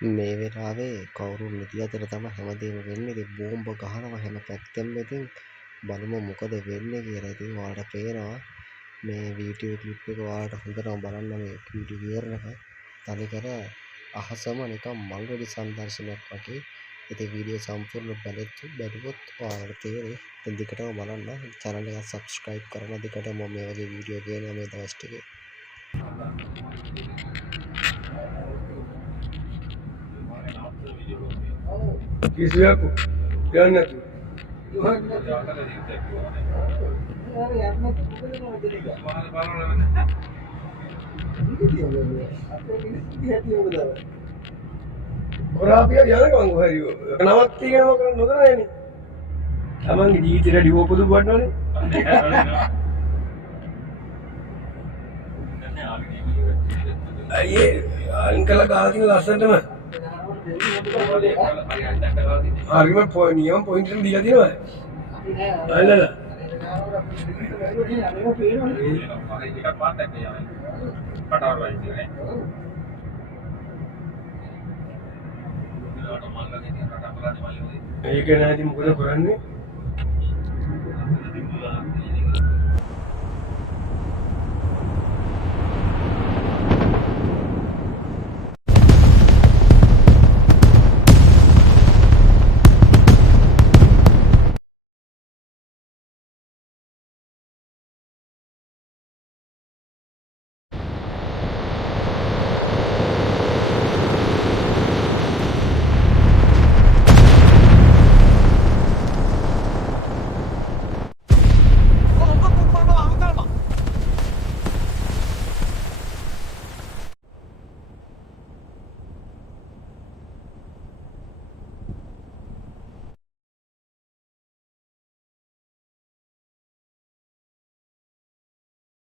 මේ වෙලාවේ කවුරුත් නිදි අතර තමයි හැමදේම වෙන්නේ. ඉතින් බෝම්බ ගහනවා හැම පැත්තෙම. ඉතින් බලමු මොකද වෙන්නේ කියලා. ඉතින් ඔයාලට පේනවා මේ වීඩියෝ ක්ලිප් එක ඔයාලට හොඳටම බලන්න මේ වීඩියෝ විවරණක තනිකර අහසම නිකන් මල්වැඩි සංදර්ශනයක් වගේ. ඉතින් වීඩියෝ සම්පූර්ණ බැලුවොත් ඔයාලට තේරෙයි. ඉතින් දිගටම බලන්න. channel එක subscribe කරලා දිගටම මේ වගේ වීඩියෝ ගේනවා මේ දවස් ටිකේ. කිසියක් යන්නේ නැතුව. කොරාපිය යනකම් හරි නවත්තිගෙනම කරන්න නොදරන්නේ. තමන්ගේ ජීවිතේට ඩිවෝපදු වඩනවනේ. අයියේ අංකල ගාලා තියෙන ලස්සනටම හරිම නියම පොයින්ට් එක දීලා තියෙනවා. අල්ලලා. ඒක නෑදී මොකද කරන්නේ?